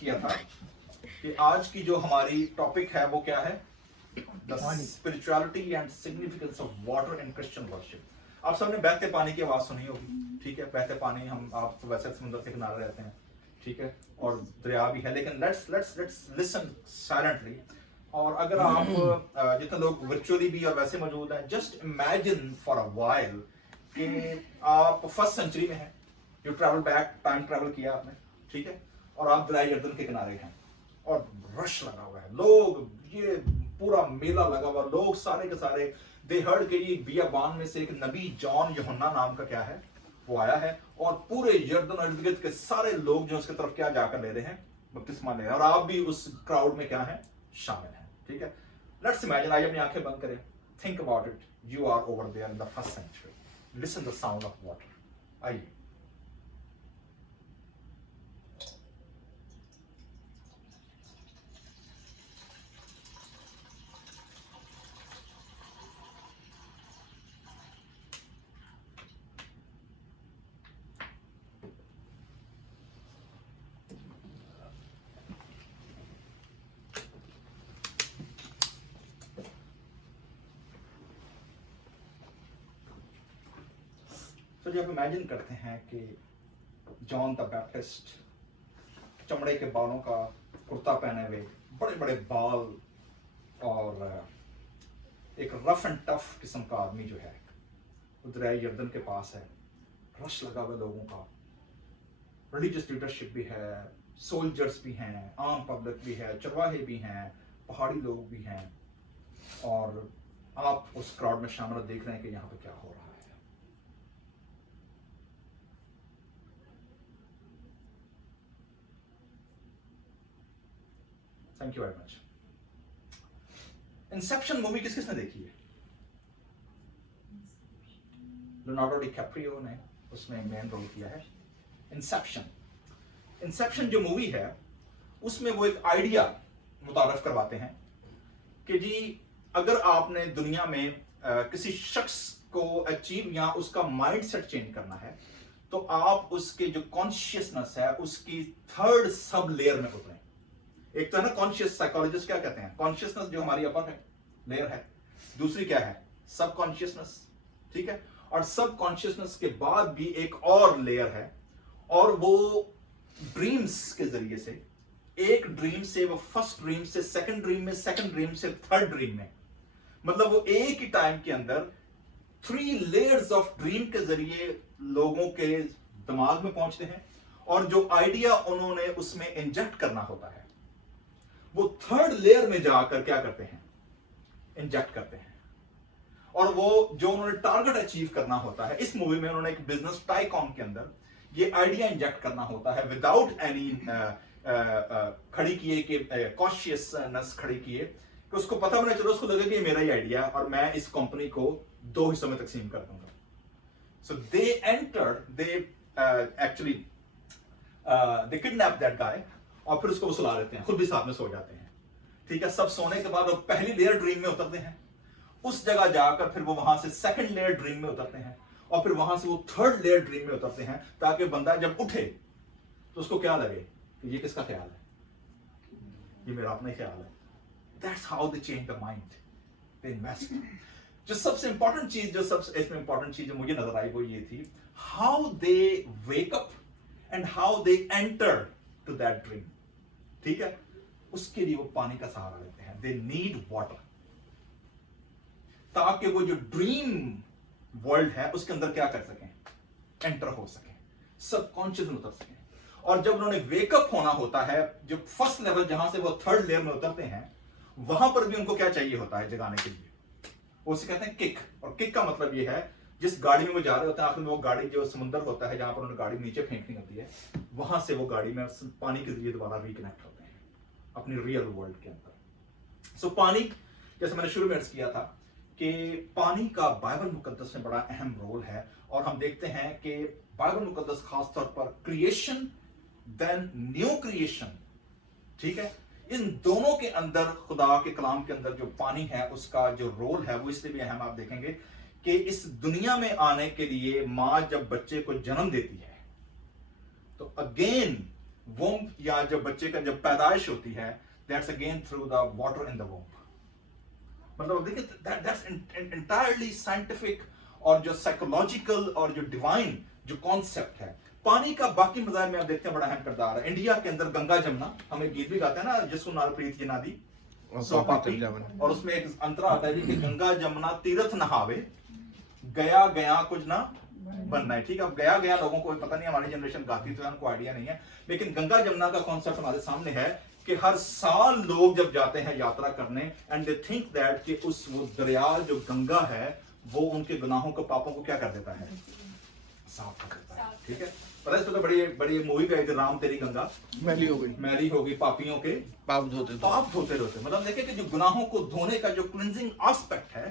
किया था कि आज की जो हमारी टॉपिक है वो क्या है, the spirituality and significance of water in Christian worship. आप सबने बहते पानी की आवाज सुनी होगी, ठीक है। बहते पानी, हम आप तो वैसे समुद्र के किनारे रहते हैं, ठीक है, और दरिया भी है, लेकिन लेट्स लिसन साइलेंटली। और अगर आप जितने लोग वर्चुअली भी और वैसे मौजूद हैं, just imagine for a while कि आप फर्स्ट सेंचुरी में हैं, you travel back, time travel किया आपने, ठीक है, और आप दरिया यर्दन के किनारे हैं और रश लगा हुआ है, लोग, ये पूरा मेला लगा हुआ, लोग सारे के सारे, दे हर्ड के ये बियाबान में से एक नबी जॉन यूहन्ना नाम का क्या है वो आया है, और पूरे यर्दन इर्द गिर्द के सारे लोग जो उसके तरफ क्या जाकर ले रहे हैं, बपतिस्मा ले रहे हैं, और आप भी उस क्राउड में क्या है, शामिल हैं, ठीक है। लेट्स इमेजिन, आइए अपनी आंखें बंद करें, think about it, you are over there in the first century, listen the sound of water. आइए, तो जब इमेजिन करते हैं कि जॉन द बैप्टिस्ट चमड़े के बालों का कुर्ता पहने हुए, बड़े बड़े बाल, और एक रफ एंड टफ किस्म का आदमी जो है दरिया यर्दन के पास है, रश लगा हुआ लोगों का, रिलीजियस लीडरशिप भी है, सोल्जर्स भी हैं, आम पब्लिक भी है, चरवाहे भी हैं, पहाड़ी लोग भी हैं, और आप उस क्राउड में शामिल देख रहे हैं कि यहाँ पे क्या हो रहा है। Thank you very much. Inception movie किस किसने देखी है? लियोनार्डो डिकैप्रियो ने उसमें मेन रोल किया है। इंसेप्शन जो मूवी है उसमें वो एक आइडिया मुतारफ करवाते हैं कि जी, अगर आपने दुनिया में किसी शख्स को अचीव या उसका माइंडसेट चेंज करना है, तो आप उसके जो कॉन्शियसनेस है उसकी थर्ड सब लेयर में उतरें। एक तो है ना कॉन्शियस, साइकोलॉजिस्ट क्या कहते हैं, कॉन्शियसनेस जो हमारी अपर है लेयर है, दूसरी क्या है, सब कॉन्शियसनेस, ठीक है, और सब कॉन्शियसनेस के बाद भी एक और लेयर है, और वो ड्रीम्स के जरिए से, एक ड्रीम से वो फर्स्ट ड्रीम से सेकंड ड्रीम में, सेकंड ड्रीम से थर्ड ड्रीम में, मतलब वो एक ही टाइम के अंदर 3 लेयर्स ऑफ ड्रीम के जरिए लोगों के दिमाग में पहुंचते हैं, और जो आइडिया उन्होंने उसमें इंजेक्ट करना होता है वो थर्ड लेयर में जाकर क्या करते हैं, इंजेक्ट करते हैं, और वो जो उन्होंने टारगेट अचीव करना होता है, इस मूवी में उन्होंने एक बिजनेस टाइकॉन के अंदर ये आइडिया इंजेक्ट करना होता है विदाउट एनी खड़ी किए कि कॉन्शियसनेस खड़ी किए कि उसको पता बना चलो, उसको लगे कि ये मेरा ही आइडिया और मैं इस कंपनी को 2 हिस्सों में तकसीम कर दूंगा। So they entered, they actually they kidnap that guy, और फिर उसको वो सुला लेते हैं, खुद भी साथ में सो जाते हैं, ठीक है। सब सोने के बाद वो पहली लेयर ड्रीम में उतरते हैं, उस जगह जाकर फिर वो वहां से सेकंड लेयर ड्रीम में उतरते हैं, और फिर वहां से वो थर्ड लेयर ड्रीम में उतरते हैं, ताकि बंदा जब उठे तो उसको क्या लगे कि ये किसका ख्याल है, ये मेरा अपना ही ख्याल है। That's how they change the mind, they invest. जो सबसे इंपॉर्टेंट चीज, जो सबसे इसमें इंपॉर्टेंट चीज जो मुझे नजर आई वो ये थी, how they wake up and how they enter to that dream, ठीक है। उसके लिए वो पानी का सहारा लेते हैं, दे नीड वाटर, ताकि वो जो ड्रीम वर्ल्ड है उसके अंदर क्या कर सकें, एंटर हो सके, सबकॉन्शियस में उतर सके। और जब उन्होंने वेकअप होना होता है, जो फर्स्ट लेवल जहां से वो थर्ड लेयर में उतरते हैं, वहां पर भी उनको क्या चाहिए होता है जगाने के लिए, उसे कहते हैं किक। और किक का मतलब ये है, जिस गाड़ी में वो जा रहे होते हैं, आखिर में वो गाड़ी जो समुद्र होता है जहां पर उन्होंने गाड़ी नीचे फेंकनी होती है, वहां से वो गाड़ी में पानी के जरिए दोबारा रिकनेक्ट होते हैं अपनी रियल वर्ल्ड के अंदर। सो पानी, जैसे मैंने शुरू में अर्ज किया था कि पानी का बाइबल मुकद्दस में बड़ा अहम रोल है, और हम देखते हैं कि बाइबल मुकद्दस खास तौर पर क्रिएशन देन न्यू क्रिएशन, ठीक है, इन दोनों के अंदर खुदा के कलाम के अंदर जो पानी है उसका जो रोल है वो इसलिए भी अहम। आप देखेंगे कि इस दुनिया में आने के लिए मां जब बच्चे को जन्म देती है तो अगेन womb یا جب بچے کا جب پیدائش ہوتی ہے that's again through the water in the womb. مطلب دیکھیں that's entirely scientific اور جو psychological اور جو divine جو concept ہے. پانی کا باقی مذاہب میں آپ دیکھتے ہیں بڑا اہم کردار ہے. انڈیا کے اندر گنگا جمنا ہمیں گیت بھی گاتے ہیں نا, جس کو نال پریت جنا دی سو پاپی, اور اس میں ایک انترا آتا ہے کہ گنگا جمنا تیرتھ نہاوے گیا گیا کچھ نہ بننا ہے. ٹھیک ہے, اب گیا گیا لوگوں کو پتہ نہیں, ہماری جنریشن گاتی تو ہے, ان کو آئیڈیا نہیں ہے, لیکن گنگا جمنا کا کانسیپٹ ہمارے سامنے ہے کہ ہر سال لوگ جب جاتے ہیں یاترا کرنے اینڈ دے تھنک دیٹ کہ اس وہ دریا جو گنگا ہے وہ ان کے گناہوں کو پاپوں کو کیا کر دیتا ہے, صاف کر دیتا ہے. ٹھیک ہے, پتہ ہے اس کو تو بڑی مووی گئی تھی رام تیری گنگا میلی ہو گئی پاپیوں کے پاپ دھوتے رہتے. مطلب دیکھیں کہ جو گناہوں کو دھونے کا جو کلینزنگ آسپیکٹ ہے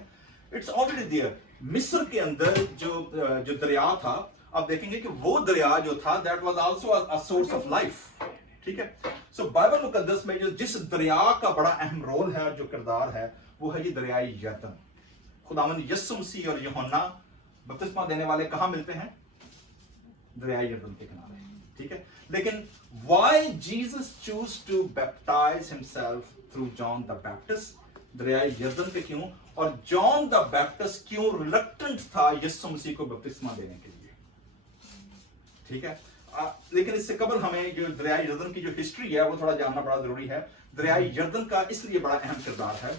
اٹس آلریڈی دیئر. مصر کے اندر جو دریا تھا, آپ دیکھیں گے کہ وہ دریا جو تھا that was also a source of life. ٹھیک ہے, سو بائبل مقدس میں جس دریا کا بڑا اہم رول ہے اور جو کردار ہے وہ ہے یہ دریائے یردن. خداوند یسوع مسیح اور یوحنا بپتسمہ دینے والے کہاں ملتے ہیں, دریائے یردن کے کنارے. ٹھیک ہے, لیکن why Jesus choose to baptize himself through John the Baptist, دریائے یردن پہ کیوں, اور جان دا بیپٹسٹ کیوں ریلکٹنٹ تھا یسوع مسیح کو بپتسمہ دینے کے لیے. ٹھیک ہے, لیکن اس سے قبل ہمیں جو دریائے یردن کی جو ہسٹری ہے وہ تھوڑا جاننا بڑا ضروری ہے. دریائے یردن کا اس لیے بڑا اہم کردار ہے.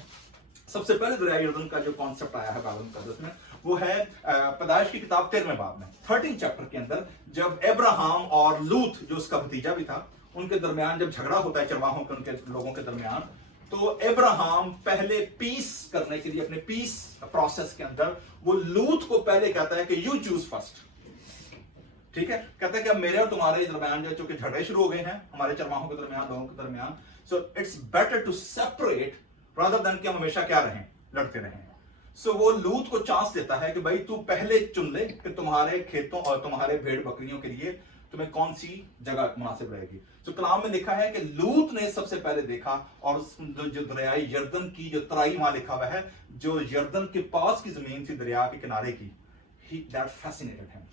سب سے پہلے دریائے یردن کا جو کانسیپٹ آیا ہے بائبل مقدس میں وہ ہے پیدائش کی کتاب 13ویں باب میں 13 چیپٹر کے اندر, جب ابراہیم اور لوط جو اس کا بھتیجا بھی تھا ان کے درمیان جب جھگڑا ہوتا ہے چرواہوں کے ان کے لوگوں کے درمیان, تو ابراہیم پہلے پیس کرنے کے لیے اپنے پیس پروسیس کے اندر وہ لوط کو پہلے کہتا ہے کہ یو چوز فرسٹ. ٹھیک ہے, کہتا ہے کہ اب میرے اور تمہارے درمیان جو چونکہ جھگڑے شروع ہو گئے ہیں ہمارے چرواہوں کے درمیان لوگوں کے درمیان, so it's better to separate rather than کہ ہم ہمیشہ کیا رہیں, لڑتے رہیں. سو وہ لوط کو چانس دیتا ہے کہ بھائی تو پہلے چن لے کہ تمہارے کھیتوں اور تمہارے بھیڑ بکریوں کے لیے تمہیں کون سی جگہ مناسب رہے گی. تو کلام میں لکھا ہے کہ لوط نے سب سے پہلے دیکھا, اور جو دریائے یردن کی جو ترائی وہاں لکھا ہوا ہے, جو یردن کے پاس کی زمین تھی دریا کے کنارے کی, that fascinated him.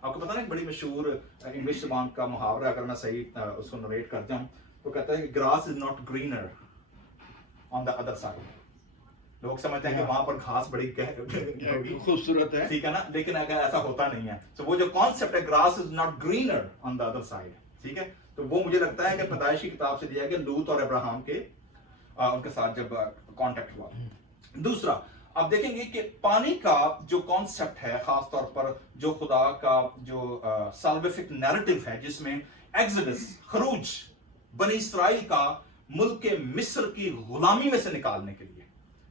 آپ کو پتا نا ایک بڑی مشہور انگلش زبان کا محاورہ, اگر میں صحیح اس کو نریٹ کر جاؤں تو کہتا ہے کہ grass is not greener on the other side. لوگ سمجھتے ہیں کہ وہاں پر گھاس بڑی خوبصورت ہے, ٹھیک ہے نا, لیکن اگر ایسا ہوتا نہیں ہے. تو وہ جو کانسیپٹ ہے grass is not greener on the other side, ٹھیک ہے, تو وہ مجھے لگتا ہے کہ پیدائش کی کتاب سے دیا گیا لوط اور ابراہیم کے ان کے ساتھ جب کانٹیکٹ ہوا. دوسرا آپ دیکھیں گے کہ پانی کا جو کانسیپٹ ہے خاص طور پر جو خدا کا جو سالویفک نیریٹو ہے جس میں ایگزڈس خروج بنی اسرائیل کا ملک مصر کی غلامی میں سے نکالنے کے لیے.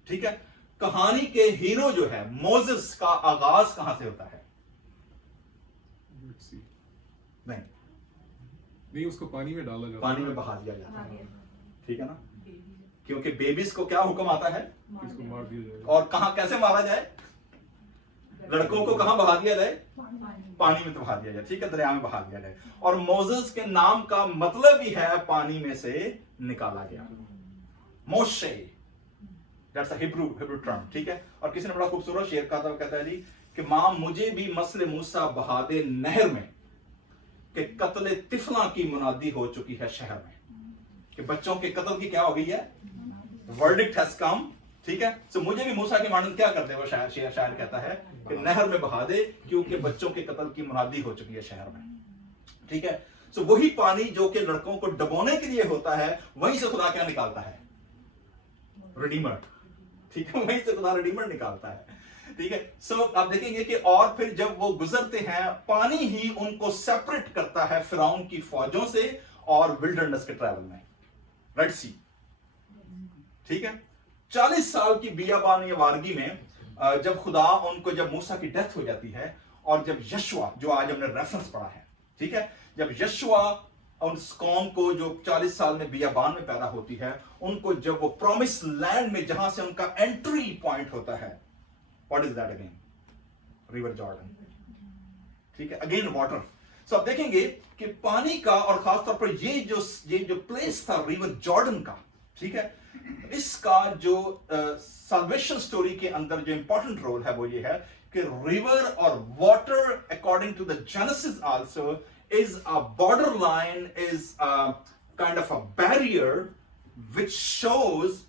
ٹھیک ہے, کہانی کے ہیرو جو ہے موزس کا آغاز کہاں سے ہوتا ہے, نہیں اس کو پانی میں ڈالا جاتا ہے, پانی میں بہا دیا جاتا ہے. ٹھیک ہے نا, کیونکہ بیبیز کو کیا حکم آتا ہے, اس کو مار دیا جائے. اور کہاں کیسے مارا جائے, لڑکوں کو کہاں بہا دیا جائے, پانی میں تو بہا دیا جائے. ٹھیک ہے, دریا میں بہا دیا جائے. اور موزس کے نام کا مطلب ہی ہے پانی میں سے نکالا گیا, Moshe, that's a Hebrew term. ٹھیک ہے, اور کسی نے بڑا خوبصورت شعر کہا تھا, وہ کہتا ہے جی کہ ماں مجھے بھی مثل موسیٰ بہا دے نہر میں کہ قتل طفلاں کی منادی ہو چکی ہے شہر میں, کہ بچوں کے قتل کی کیا ہو گئی ہے, verdict has come. ٹھیک ہے, سو مجھے بھی موسیٰ کی مانند کیا کر دے, وہ شاعر کہتا ہے کہ نہر میں بہا دے کیونکہ بچوں کے قتل کی منادی ہو چکی ہے شہر میں. ٹھیک ہے, سو وہی پانی جو کہ لڑکوں کو ڈبونے کے لیے ہوتا ہے وہیں سے خدا کیا نکالتا ہے, ریڈیمر. ٹھیک ہے, وہیں سے خدا ریڈیمر نکالتا ہے. ٹھیک ہے, سو آپ دیکھیں گے کہ اور پھر جب وہ گزرتے ہیں پانی ہی ان کو سیپریٹ کرتا ہے فرعون کی فوجوں سے اور ولڈرنس کے ٹریول میں, ریڈ سی. ٹھیک ہے, 40 سال کی بیابانی وارگی میں جب خدا ان کو, جب موسیٰ کی ڈیتھ ہو جاتی ہے اور جب یشوع جو آج ہم نے ریفرنس پڑھا ہے, ٹھیک ہے, جب یشوع اس قوم کو جو 40 سال میں بیابان میں پیدا ہوتی ہے ان کو جب وہ پرومس لینڈ میں جہاں سے ان کا انٹری پوائنٹ ہوتا ہے, what is that again, river Jordan. ٹھیک ہے, اگین واٹر. سو آپ دیکھیں گے کہ پانی کا اور خاص طور پر یہ جو پلیس تھا ریور جارڈن کا, ٹھیک ہے, اس کا جو سالویشن سٹوری کے اندر جو امپورٹنٹ رول ہے وہ یہ ہے کہ ریور اور water according to the Genesis also is a borderline, is a kind of a barrier which shows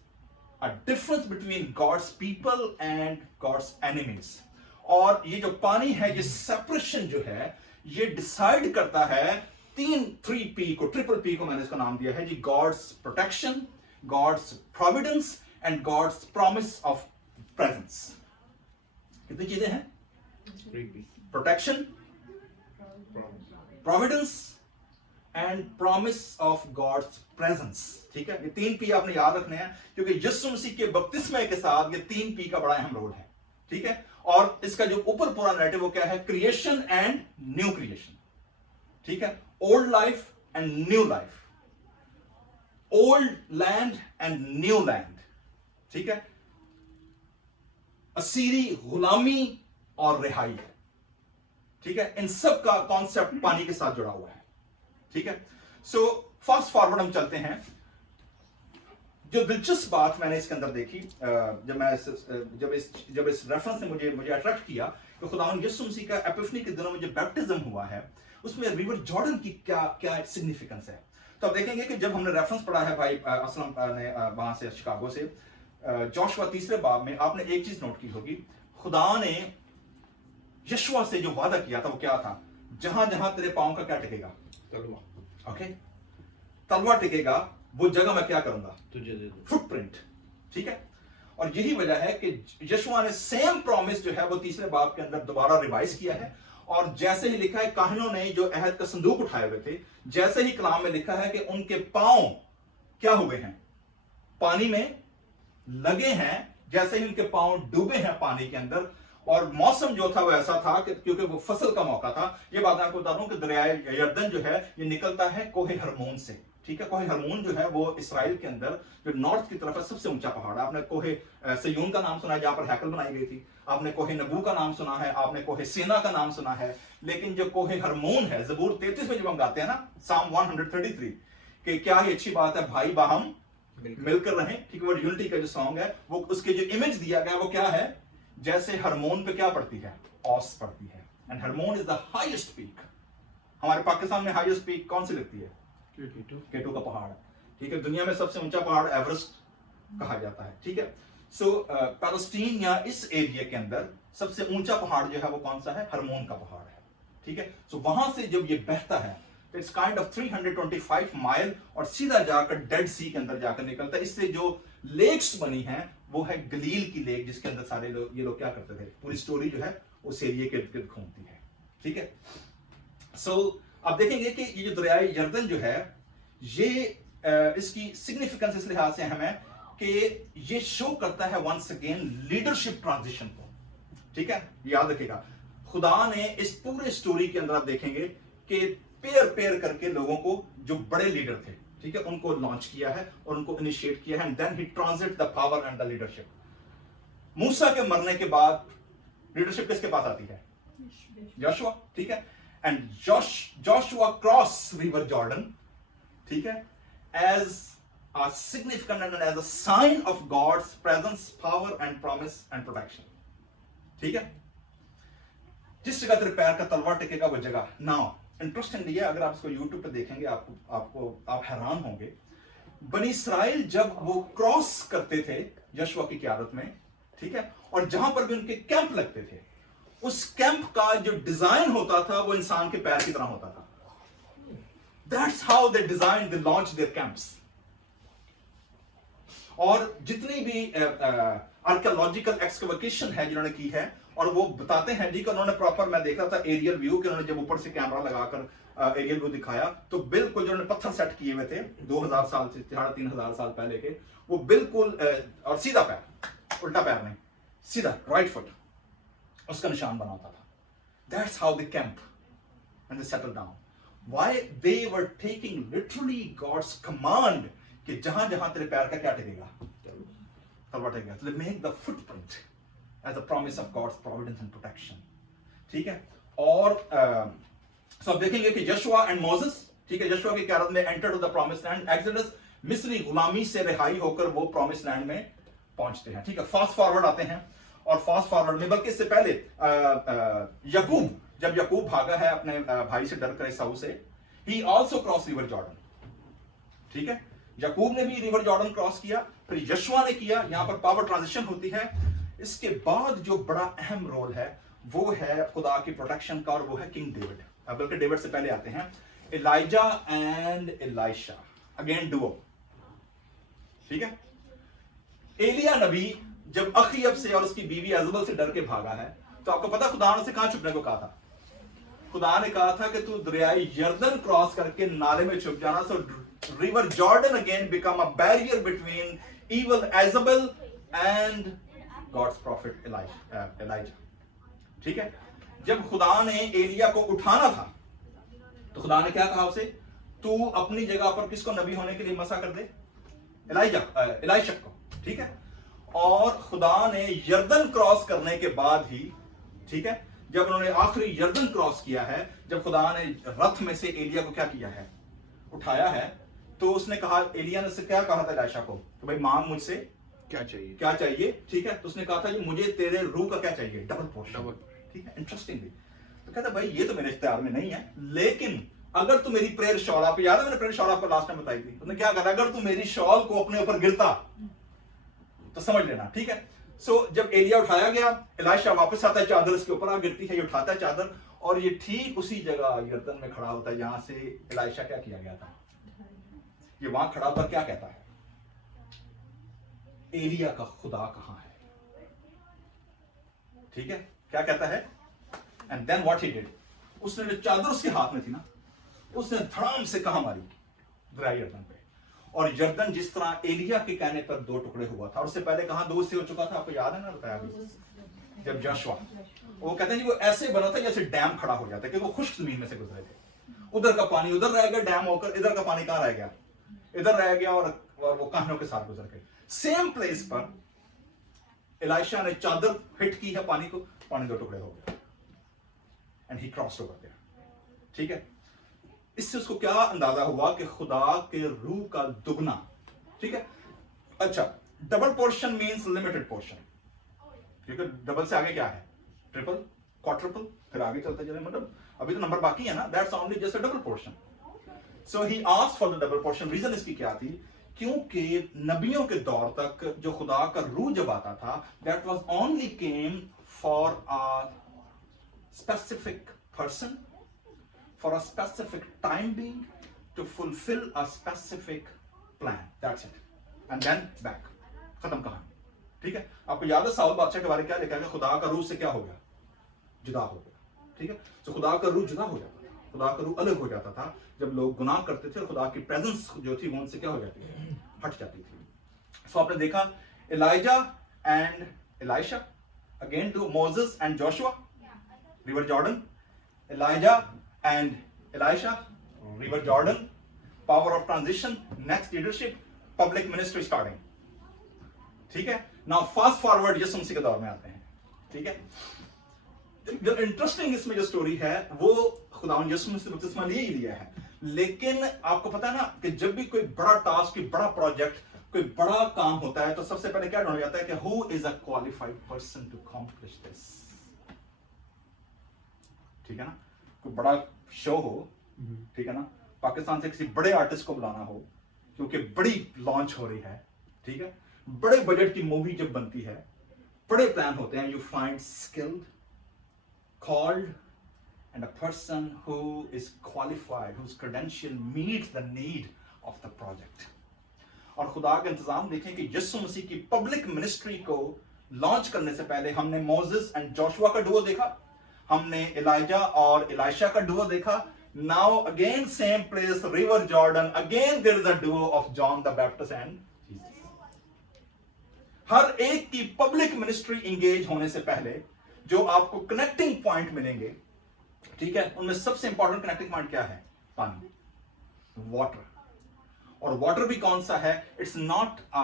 a difference between God's people and God's enemies. और ये जो पानी है, ये सेपरेशन जो है, ये डिसाइड करता है 3P को, ट्रिपल P को मैंने इसका नाम दिया है जी, God's protection, God's providence and God's promise of presence. कितनी चीजें हैं? Protection, providence and promise of God's presence. ठीक है, ये 3P आपने याद रखने हैं, क्योंकि यीशु मसीह के बपतिस्मे के साथ ये 3P का बड़ा अहम रोल है. ठीक है, और इसका जो ऊपर पूरा नैरेटिव वो क्या है? Creation and new creation. ठीक है, old life and new life, old land and new land. ठीक है, असीरी गुलामी और रिहाई. ठीक है, इन सब का कॉन्सेप्ट पानी के साथ जुड़ा हुआ है. ठीक है, सो फास्ट फॉरवर्ड हम चलते हैं. जो दिलचस्प बात मैंने इसके अंदर देखी, जब इस रेफरेंस ने मुझे अट्रैक्ट किया कि खुदावंद यीशु मसीह का एपिफनी के दिनों में जो बैप्टिज्म हुआ है, उसमें रिवर जॉर्डन की क्या सिग्निफिकेंस है. तो आप देखेंगे कि जब हमने रेफरेंस पढ़ा है भाई असलम ने वहां से शिकागो से, जोशुआ 3 बाब में आपने एक चीज नोट की होगी, खुदा ने यशुआ से जो वादा किया था वो क्या था? जहां जहां तेरे पांव का क्या टिकेगा? तलवा. ओके, तलवा टिकेगा, वो जगह मैं क्या करूंगा? तुझे दे दूं. फुटप्रिंट. ठीक है, और यही वजह है कि यशुआ ने सेम प्रॉमिस जो है वो 3 बाब के अंदर दोबारा रिवाइज किया है. और जैसे ही लिखा है, काहिनों ने जो अहद का संदूक उठाए हुए थे, जैसे ही कलाम में लिखा है कि उनके पांव क्या हुए हैं? पानी में लगे हैं. जैसे ही उनके पांव डूबे हैं पानी के अंदर, और मौसम जो था वो ऐसा था कि क्योंकि वो फसल का मौका था. ये बात मैं आपको बता दूं कि दरियाए यरदन जो है ये निकलता है कोहे हरमोन से. ठीक है, कोहे हरमोन जो है वो इसराइल के अंदर जो नॉर्थ की तरफ है सबसे ऊंचा पहाड़ है. आपने कोहे सयून का नाम सुना है, जहां पर हैकल बनाई गई थी. आपने कोहे नबू का नाम सुना है, आपने कोहे सेना का नाम सुना है. लेकिन जो कोहे हरमोन है, जबूर 33 में जब हम गाते हैं ना, साम 133, कि क्या ही अच्छी बात है भाई बाहम मिलकर रहें. ठीक है, वो यूनिटी का जो सॉन्ग है, वो उसके जो इमेज दिया गया वो क्या है? जैसे हरमोन पे क्या पड़ती है? ऑस पड़ती है. And hormone is the highest peak. हमारे पाकिस्तान में हाईएस्ट पीक कौन सी लगती है? केटू का पहाड़. ठीक है, दुनिया में सबसे ऊंचा पहाड़ एवरेस्ट कहा जाता है. ठीक है, सो पैलेस्टीन या इस एरिया के अंदर सबसे ऊंचा पहाड़ जो है वो कौन सा है? हरमोन का पहाड़ है. ठीक है, सो वहां से जब ये बहता है तो इट्स काइंड ऑफ 325 माइल और सीधा जाकर डेड सी के अंदर जाकर निकलता है. इससे जो लेक्स बनी हैं वो है गलील की लेक, जिसके अंदर सारे लोग ये लोग क्या करते थे, पूरी स्टोरी जो है उस एरिया के इर्द गिर्द घूमती है. ठीक है, सो आप देखेंगे कि ये जो दरियाए यरदन जो है ये इसकी सिग्निफिकेंस इस लिहाज से अहम है कि ये शो करता है वंस अगेन लीडरशिप ट्रांजिशन को. ठीक है, याद रखिएगा, खुदा ने इस पूरे स्टोरी के अंदर आप देखेंगे कि पेयर करके लोगों को, जो बड़े लीडर थे, ठीक है, उनको लॉन्च किया है और उनको इनिशिएट किया है. And then he transit the power and the leadership. Musa के मरने के बाद लीडरशिप किसके पास आती है? यहोशुआ. ठीक है, and Joshua cross river Jordan. ठीक है, as a significant and as a sign of God's presence, power and promise and protection. ठीक है, जिस जगह तेरे पैर का तलवार टिकेगा वो जगह. नाउ इंटरेस्टिंगली है, अगर आप इसको YouTube पे देखेंगे आप हैरान होंगे. बनी इस्राइल जब वो क्रॉस करते थे यहोशुआ की क़यादत में, ठीक है, और जहां पर भी उनके कैंप लगते थे, उस कैंप का जो डिजाइन होता था वो इंसान के पैर की तरह होता था. That's how they designed, they launched their camps. और जितनी भी आर्कियोलॉजिकल एक्सकैवेशन है जिन्होंने की है, और वो बताते हैं जी कि उन्होंने प्रॉपर, मैं देख रहा था एरियल व्यू कि उन्होंने जब ऊपर से कैमरा लगाकर एरियल व्यू दिखाया तो बिल्कुल जो उन्होंने पत्थर सेट किए हुए थे 2000 साल से 3500 साल पहले के, वो बिल्कुल और सीधा पैर, उल्टा पैर नहीं, सीधा राइट फुट, उसका निशान बना होता था. That's how they camp and they settle down. Why they were taking literally God's command कि जहां जहां तेरे पैर का क्या टिकेगा? तलवार टिकेगा. So they make the footprint as a promise of God's providence and protection. ठीक है, और so आप देखेंगे कि यहोशुआ एंड मोसेस, ठीक है, यहोशुआ की क़यादत में enter to the promised land. Exodus, मिस्री गुलामी से रिहाई होकर वो प्रॉमिस्ड लैंड में पहुंचते हैं. ठीक है, फास्ट फॉरवर्ड आते हैं, और फास्ट फॉरवर्ड में बल्कि इससे पहले جب یعقوب بھاگا ہے اپنے بھائی سے ڈر کر عیساؤ سے, he also crossed river Jordan. ٹھیک ہے, یعقوب نے بھی ریور جارڈن کراس کیا, پھر یشوا نے کیا. یہاں پر پاور ٹرانزیشن ہوتی ہے. اس کے بعد جو بڑا اہم رول ہے وہ ہے خدا کی پروٹیکشن کا, اور وہ ہے کنگ ڈیوڈ. بلکہ ڈیوڈ سے پہلے آتے ہیں ایلائجا اینڈ ایلائشا, اگین ڈوو. ٹھیک ہے, ایلیا نبی جب اخیب سے اور اس کی بیوی ایزبل سے ڈر کے بھاگا ہے, تو آپ کو پتا خدا نے سے کہاں چھپنے کو کہا تھا؟ خدا نے کہا تھا کہ تو دریائے یردن کراس کر کے نالے میں چھپ جانا. سو river Jordan again become a barrier between evil Jezebel and God's prophet Elijah. ٹھیک ہے, جب خدا نے ایلیا کو اٹھانا تھا تو خدا نے کیا کہا اسے, تو اپنی جگہ پر کس کو نبی ہونے کے لیے مسا کر دے, ایلائشا کو. ٹھیک ہے, اور خدا نے یردن کراس کرنے کے بعد ہی, ٹھیک ہے, جب انہوں نے آخری یردن کراس کیا ہے, جب خدا نے رتھ میں سے ایلیا کو کیا کیا ہے, اٹھایا ہے, تو اس نے کہا, ایلیا نے سے کیا کہا تھا ایلائشا کو کہ بھائی مانگ مجھ سے کیا چاہیے, کیا چاہیے. ٹھیک ہے, تو اس نے کہا تھا کہ مجھے تیرے روح کا کیا چاہیے, ڈبل پورشن. ٹھیک ہے, انٹرسٹنگ. تو کہتا بھائی یہ تو میرے اختیار میں نہیں ہے, لیکن اگر تو میری پریئر شال, آپ کو یاد ہے میں نے پریئر شال آپ کو لاسٹ ٹائم بتائی تھی, اس نے کیا کہا, اگر تو میری شال کو اپنے اوپر گرتا تو سمجھ لینا. ٹھیک ہے, سو جب ایلیا اٹھایا گیا, ایلائشا واپس آتا ہے, چادر اس کے اوپر آ گرتی ہے, یہ اٹھاتا ہے چادر, اور یہ ٹھیک اسی جگہ یردن میں کھڑا ہوتا ہے جہاں سے ایلائشا کیا کیا گیا تھا. یہ وہاں کھڑا پر کیا کہتا ہے, ایلیا کا خدا کہاں ہے. ٹھیک ہے, کیا کہتا ہے, and then what he did, اس نے جو چادر اس کے ہاتھ میں تھی نا, اس نے دھڑام سے کہاں ماری, دریا یردن پہ. اور یردن جس طرح ایلیا کے کہنے پر دو ٹکڑے ہوا تھا, اور اس سے پہلے کہاں دو حصے ہو چکا تھا, آپ کو یاد ہے نا, بتایا بھی جب یشوا, وہ کہتے ہیں جی وہ ایسے بنا تھا جیسے ڈیم کھڑا ہو جاتا ہے, کہ وہ خشک زمین میں سے گزرے تھے. ادھر کا پانی ادھر رہ گیا ڈیم ہو کر, ادھر کا پانی کہاں رہ گیا, ادھر رہ گیا, اور وہ کہانوں کے ساتھ گزر گئے. سیم پلیس پر ایلائشا نے چادر ہٹ کی ہے پانی کو, پانی دو ٹکڑے ہو گئے, and he crossed over there. ٹھیک ہے, اس سے اس کو کیا اندازہ ہوا کہ خدا کے روح کا دگنا. ٹھیک ہے, اچھا, double portion means limited portion, کیونکہ ڈبل سے آگے کیا ہے, ٹرپل, کوادرپل, پھر آگے چلتے چلے, مطلب ابھی تو نمبر باقی ہے نا, that's only just a double portion. So he asked for the double portion. Reason اس کی کیا تھی, کیونکہ نبیوں کے دور تک جو خدا کا روح جب آتا تھا, that was only came for a specific person, for a specific time being, to fulfill a specific plan. That's it. And then back. ختم کہانی. ٹھیک ہے, آپ کو یاد ہے ساؤل بادشاہ کے بارے میں کیا لکھا ہے, کہ خدا کا روح سے کیا ہو گیا, جدا ہو گیا. ٹھیک ہے, تو خدا کا روح جدا ہو جاتا تھا, خدا کا روح الگ ہو جاتا تھا. جب لوگ گناہ کرتے تھے, خدا کی پریزنس جو تھی وہ ان سے کیا ہو جاتی ہے, ہٹ جاتی تھی. سو آپ نے دیکھا Elijah and Elisha, again to Moses and Joshua, river Jordan, Elijah and Elisha, river Jordan, power of transition, next leadership, public ministry starting. ٹھیک ہے, now fast forward یسوع مسیح کے دور میں آتے ہیں. ٹھیک ہے, جو انٹرسٹنگ اس میں جو سٹوری ہے وہ خداوند یسوع مسیح نے بپتسمہ لے ہی لیا ہے, لیکن آپ کو پتا ہے نا کہ جب بھی کوئی بڑا ٹاسک, کوئی بڑا پروجیکٹ, کوئی بڑا کام ہوتا ہے, تو سب سے پہلے کیا ڈھونڈا جاتا ہے کہ who is a qualified person to accomplish this. ٹھیک ہے نا, کوئی بڑا شو ہو, ٹھیک ہے نا, پاکستان سے کسی بڑے آرٹسٹ کو بلانا ہو کیونکہ بڑی لانچ ہو رہی ہے, ٹھیک ہے, بڑے بجٹ کی مووی جب بنتی ہے, بڑے پلان ہوتے ہیں, you find skilled, called, and a person who is qualified, whose credential meets the need of the project. اور خدا کا انتظام دیکھیں کہ یسوع مسیح کی پبلک منسٹری کو لانچ کرنے سے پہلے ہم نے موزس اینڈ جوشوا کا ڈوو دیکھا, ہم نے ایلائجا اور ایلائشا کا ڈوو دیکھا. Now again same place, river Jordan, again there is a duo of John the Baptist and Jesus. ہر ایک کی پبلک منسٹری انگیج ہونے سے پہلے جو آپ کو کنیکٹنگ پوائنٹ ملیں گے, ٹھیک ہے, ان میں سب سے امپورٹنٹ کنیکٹنگ پوائنٹ کیا ہے, پانی, واٹر. اور واٹر بھی کون سا ہے, it's not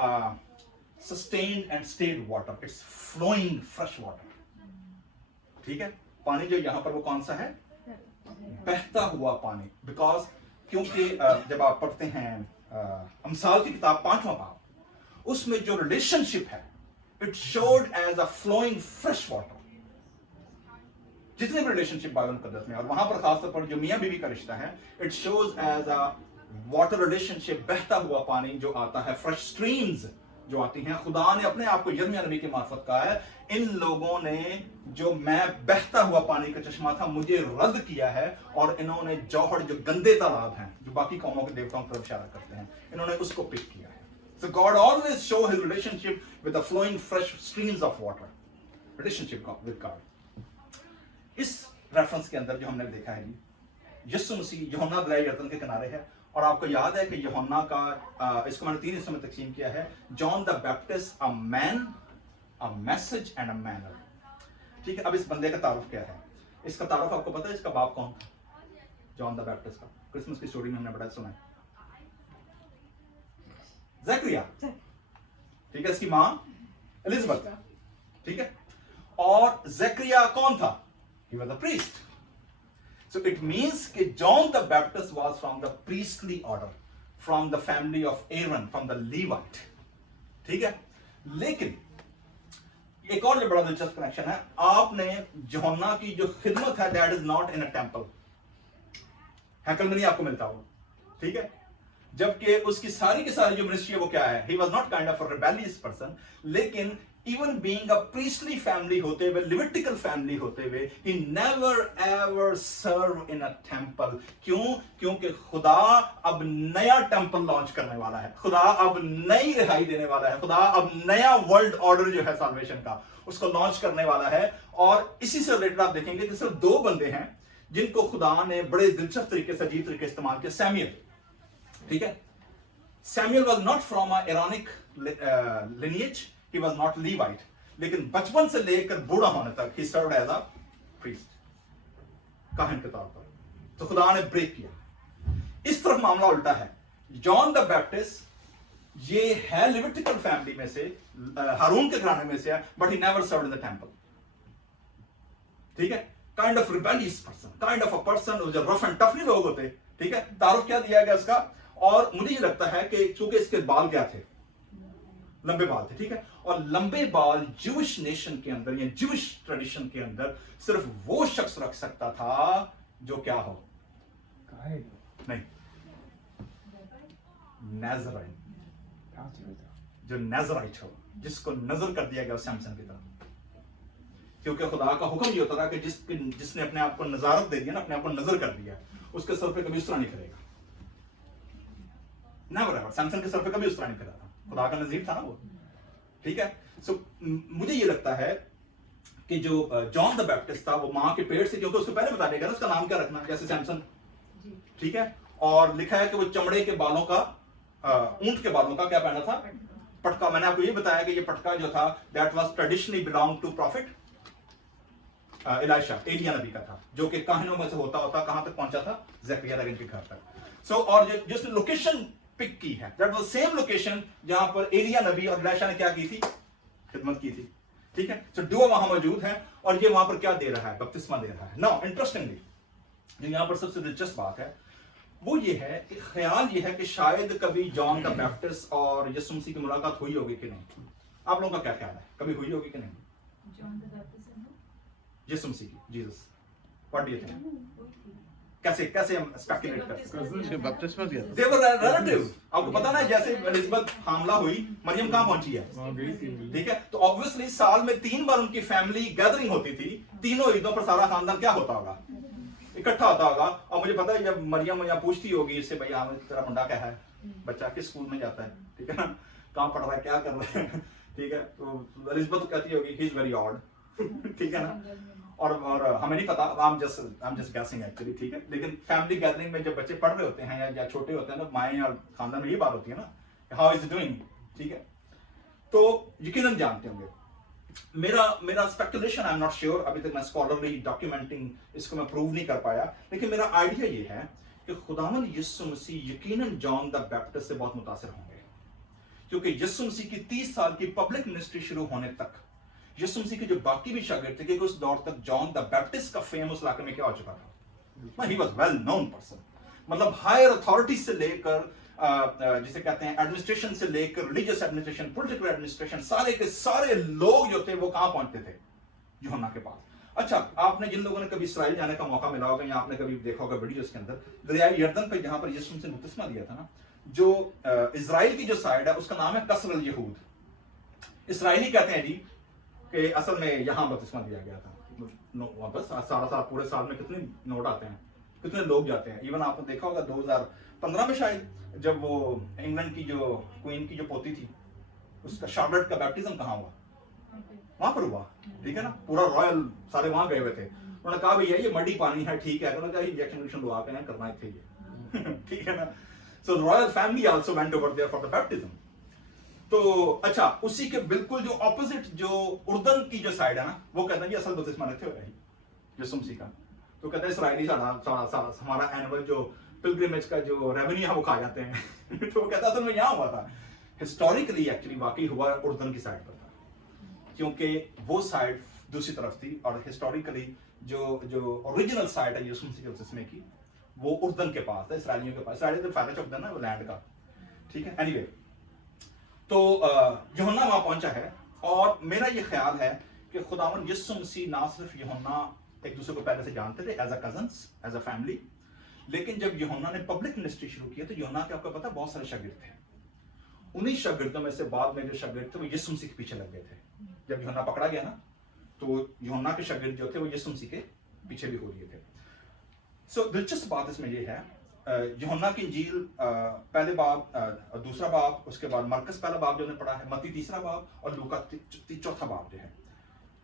sustained and stayed water, it's flowing fresh water. ٹھیک ہے, پانی جو یہاں پر وہ کون سا ہے, بہتا ہوا پانی. بیکاز کیونکہ جب آپ پڑھتے ہیں امثال کی کتاب 5واں باب, اس میں جو ریلیشن شپ ہے, it should as a flowing fresh water. जितने भी रिलेशनशिप बाइबल मुकद्दस में, और वहां पर खासतौर पर जो मियां बीवी का रिश्ता है, it shows as a water relationship, बहता हुआ पानी जो आता है, फ्रेश स्ट्रीम्स जो आती हैं। खुदा ने अपने आप को यिर्मयाह नबी के मार्फत कहा है, इन लोगों ने जो मैं बहता हुआ पानी का चश्मा था मुझे रद्द किया है, और इन्होंने जौहर जो गंदे तालाब हैं जो बाकी कौमों के देवताओं की तरफ इशारा करते हैं, इन्होंने उसको पिक किया है। So God always show his relationship with the flowing fresh streams of water, relationship with God. इस रेफरेंस के अंदर जो हमने देखा है जी, यीशु मसीह यूहन्ना दरिया यरदन के किनारे है, और आपको याद है कि यूहन्ना का इसको मैंने 3 हिस्सों में तकसीम किया है, John the Baptist, a man, a message and a manner. ठीक है, अब इस बंदे का तारुफ क्या है? इसका तारुफ आपको पता है इसका बाप कौन था? जॉन द बैप्टिस्ट का क्रिसमस की स्टोरी में हमने बड़ा सुना है, ज़करिया। ठीक है, इसकी मां एलिजाबेथ। ठीक है, और ज़करिया कौन था? He was a priest. So it means that John the Baptist was from the priestly order, from the family of Aaron, from the Levite. ठीक है, लेकिन एक और जो बड़ा दिलचस्प कनेक्शन है, आपने यूहन्ना की जो खिदमत है, that is not in a temple, हैकल में नहीं आपको मिलता वो। ठीक है, जबकि उसकी सारी की सारी जो मिनिस्ट्री है वो क्या है? He was not kind of a rebellious person, लेकिन even being a priestly family होते हुए, लिविटिकल फैमिली होते हुए, he never ever serve in a temple. क्यों? क्योंकि खुदा अब नया टेंपल लॉन्च करने वाला है, खुदा अब नई रिहाई देने वाला है, खुदा अब नया वर्ल्ड ऑर्डर जो है साल्वेशन का, उसको लॉन्च करने वाला है। और इसी से रिलेटेड आप देखेंगे कि सिर्फ 2 बंदे हैं जिनको खुदा ने बड़े दिलचस्प तरीके से, अजीब तरीके से इस्तेमाल किया। सैमुअल, ठीक है, Samuel was not from a Aaronic lineage, he was not Levite, लेकिन बचपन से लेकर बूढ़ा होने तक he served as a priest, काहन के तौर पर। तो खुदा ने ब्रेक किया। इस तरफ मामला उल्टा है, जॉन द बैप्टिस्ट ये है लिविटिकल फैमिली में से, हारून के घराने में से है, but he never served in the temple. ठीक है, kind of rebellious person, kind of a person जो रफ एंड टफ नहीं लोग होते। ठीक है, तारुफ क्या दिया गया इसका? और मुझे ये लगता है कि चूंकि इसके बाल क्या थे, लंबे बाल थे। ठीक है, और लंबे बाल ज्यूइश नेशन के अंदर या ज्यूइश ट्रेडिशन के अंदर सिर्फ वो शख्स रख सकता था जो क्या हो, नहीं, नाज़राइन, जो नाज़राइट हो, जिसको नजर कर दिया गया सैमसन की तरह। क्योंकि खुदा का हुक्म ये होता था कि जिसने अपने आप को नजारत दे दिया ना, अपने आप को नजर कर दिया, उसके सर पे कभी उस तरह नहीं करेगा। नेवर एवर, सैमसन के सर पे कभी उस तरह नहीं करा था, खुदा का नजीर था ना वो। ठीक है, सो मुझे ये लगता है कि जो जॉन द बैप्टिस्ट था वो मां के पेट से, क्योंकि उसको पहले बता देगा ना उसका नाम क्या रखना, जैसे सैमसन। ठीक है, और लिखा है कि वो चमड़े के बालों का, ऊंट के बालों का क्या पहना था? पटका। मैंने आपको ये बताया कि ये पटका जो था that was traditionally belong to prophet Elisha, एलिया नबी का था, जो कि काहिनों में से होता होता कहां तक पहुंचा था? ज़करिया नबी के घर तक। सो और जिसने लोकेशन पिक की है, दैट वाज सेम लोकेशन जहां पर एलिया नबी और एलिशा ने क्या की थी? खिदमत की थी। ठीक है, सो डुओ वहां मौजूद है, और ये वहां पर क्या दे रहा है? बपतिस्मा दे रहा है। नाउ इंटरेस्टिंगली जो यहां पर सबसे दिलचस्प बात है वो ये है कि ख्याल ये है कि शायद कभी जॉन द बैप्टिस्ट और यीशु मसीह की मुलाकात हुई होगी कि नहीं। आप लोगों का क्या ख्याल है, कभी हुई होगी कि नहीं? जॉन द बैप्टिस्ट यीशु मसीह की, Jesus, what do you think? कैसे हम स्पेकुलेट कर सकते हैं? बपतिस्मा दिया था। दे वर रिलेटिव्स। आपको पता ना, जैसे एलिजाबेथ हामला हुई, मरियम कहां पहुंची है? वहाँ गई थी। ठीक है, तो ऑब्वियसली साल में 3 बार उनकी फैमिली गैदरिंग होती थी, तीनों ईदों पर सारा खानदान क्या होता होगा? इकट्ठा होता होगा। और मुझे पता है जब मरियम यहाँ पूछती होगी इससे, भैया तेरा मुंडा क्या है, बच्चा किस स्कूल में जाता है, ठीक है ना, कहाँ पढ़ रहा है, क्या कर रहा है, ठीक है, तो एलिजाबेथ कहती होगी ही इज वेरी ऑड, ठीक है ना, और हमें नहीं पता, I am just guessing actually. ठीक है, लेकिन फैमिली गैदरिंग में जब बच्चे पढ़ रहे होते हैं या छोटे होते हैं ना, माएँ और खानदान में ये बात होती है ना, हाउ इज डूइंग। ठीक है, तो यकीनन जानते होंगे। मेरा speculation, I am not sure, अभी तक मैं स्कॉलरली डॉक्यूमेंटिंग इसको मैं प्रूव नहीं कर पाया, लेकिन मेरा आइडिया ये है कि खुदावंद यीशु मसीह यकीनन जॉन द बैप्टिस्ट से बहुत मुतासिर होंगे, क्योंकि यीशु मसीह की 30 साल की पब्लिक मिनिस्ट्री शुरू होने तक यीशु मसीह के जो बाकी भी शागिर्द थे, क्योंकि उस दौर तक जॉन द बैप्टिस्ट का फेम उस इलाके में क्या हो चुका था, he was well known person, मतलब हायर अथॉरिटी से लेकर जिसे कहते हैं एडमिनिस्ट्रेशन से लेकर रिलीजियस एडमिनिस्ट्रेशन, पॉलिटिकल एडमिनिस्ट्रेशन, सारे के सारे लोग जो थे वो कहां पहुंचते थे? यूहन्ना के पास। اچھا آپ نے جن لوگوں نے کبھی اسرائیل جانے کا موقع ملا ہوگا یا آپ نے کبھی دیکھا ہوگا ویڈیوز کے اندر دریائے یردن پہ جہاں پر یسوع سے بپتسمہ دیا تھا نا، جو اسرائیل کی جو سائڈ ہے اس کا نام ہے قصر الیہود. اسرائیلی کہتے ہیں جی کہ اصل میں یہاں بپتسمہ دیا گیا تھا. بس سارا سال پورے سال میں کتنے نوٹ آتے ہیں، کتنے لوگ جاتے ہیں. ایون آپ نے دیکھا ہوگا 2015 میں شاید جب وہ انگلینڈ کی جو کوئین کی جو پوتی تھی اس کا شارلٹ کا بیپٹزم کہاں ہوا؟ وہاں پر ہوا. ٹھیک ہے نا، پورا رائل سارے وہاں گئے ہوئے تھے. انہوں نے کہا بھیا یہ مڈی پانی ہے ٹھیک ہے، انہوں نے کہا انجیکشن لوا کے کرنا تھے یہ. ٹھیک ہے نا. So royal family also went over there for the baptism. تو اچھا اسی کے بالکل جو اپوزٹ جو اردن کی جو سائڈ ہے نا وہ کہتے ہیں جی اصل بپتسمہ نہیں تھے ہو رہی یسوع مسیح کا. تو کہتے ہیں اسرائیلی ہمارا اینول جو پلگریمیج کا جو ریونیو ہے وہ کھا جاتے ہیں. تو وہ کہتا اصل میں یہاں ہوا تھا. ہسٹوریکلی ایکچولی واقعی ہوا اردن کی سائڈ پر تھا کیونکہ وہ سائڈ دوسری طرف تھی، اور ہسٹوریکلی جو اوریجنل سائڈ ہے یسوع مسیح کے بپتسمے کی وہ اردن کے پاس ہے، اسرائیلیوں کے پاس. اسرائیلی تو فائدہ چکتا ہے نا وہ لینڈ کا. ٹھیک ہے. اینی وے تو یوحنا وہاں پہنچا ہے، اور میرا یہ خیال ہے کہ خداوند یسوع مسیح نہ صرف یوحنا ایک دوسرے کو پہلے سے جانتے تھے as a cousins as a family, لیکن جب یوحنا نے پبلک منسٹری شروع کی تو یوحنا کے آپ کو پتا بہت سارے شاگرد تھے. انہی شاگردوں میں سے بعد میں جو شاگرد تھے وہ یسوع مسیح کے پیچھے لگ گئے تھے. جب یوحنا پکڑا گیا نا تو یوحنا کے شاگرد جو تھے وہ یسوع مسیح کے پیچھے بھی ہو لیے تھے. سو دلچسپ بات اس میں یہ ہے یوحنا کی انجیل پہلے باب دوسرا باب، اس کے بعد مرکز پہلا باب جو نے پڑھا ہے، متی تیسرا باب، اور لوکا چوتھا باب جو ہے،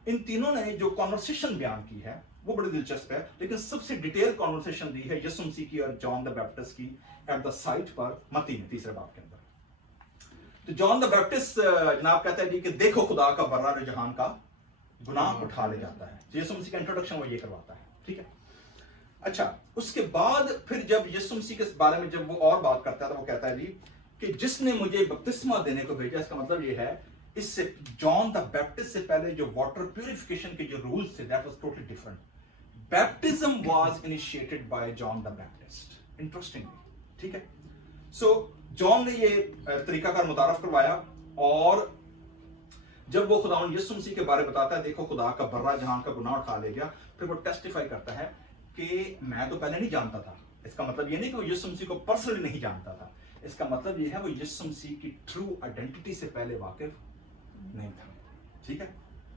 ان تینوں نے جو کانورسیشن بیان کی ہے وہ بڑی دلچسپ ہے. لیکن سب سے ڈیٹیل کانورسیشن دی ہے یسوع مسیح کی اور جان دا بیپٹسٹ کی ایٹ دا سائٹ پر متی میں تیسرے باب کے اندر. تو جان دا بیپٹسٹ جناب کہتا ہے جی کہ دیکھو خدا کا برا جو جہان کا گناہ اٹھا لے جاتا ہے. یسوع مسیح کا انٹروڈکشن وہ یہ کرواتا ہے. ٹھیک ہے. اچھا اس کے بعد پھر جب یسوع مسیح کے بارے میں جب وہ اور بات کرتا ہے تو وہ کہتا ہے جی کہ جس نے مجھے بپتسمہ دینے کو بھیجا، اس کا مطلب یہ ہے اس سے جان دا بیپٹسٹ سے پہلے جو واٹر پیوریفیکیشن کے جو رولز تھے that was totally different. Baptism was initiated by John the Baptist. Interesting. ٹھیک ہے. سو جان نے یہ طریقہ کار متعارف کروایا، اور جب وہ خداوند یسوع مسیح کے بارے بتاتا ہے دیکھو خدا کا برا جہان کا گناہ اٹھا لے گیا، پھر وہ ٹیسٹیفائی کرتا ہے کہ میں تو پہلے نہیں جانتا تھا. اس کا مطلب یہ نہیں کہ وہ یسوع مسیح کو پرسنلی نہیں جانتا تھا، اس کا مطلب یہ ہے وہ یسوع مسیح کی ٹرو آئیڈینٹی سے پہلے واقف نہیں تھا. ٹھیک ہے.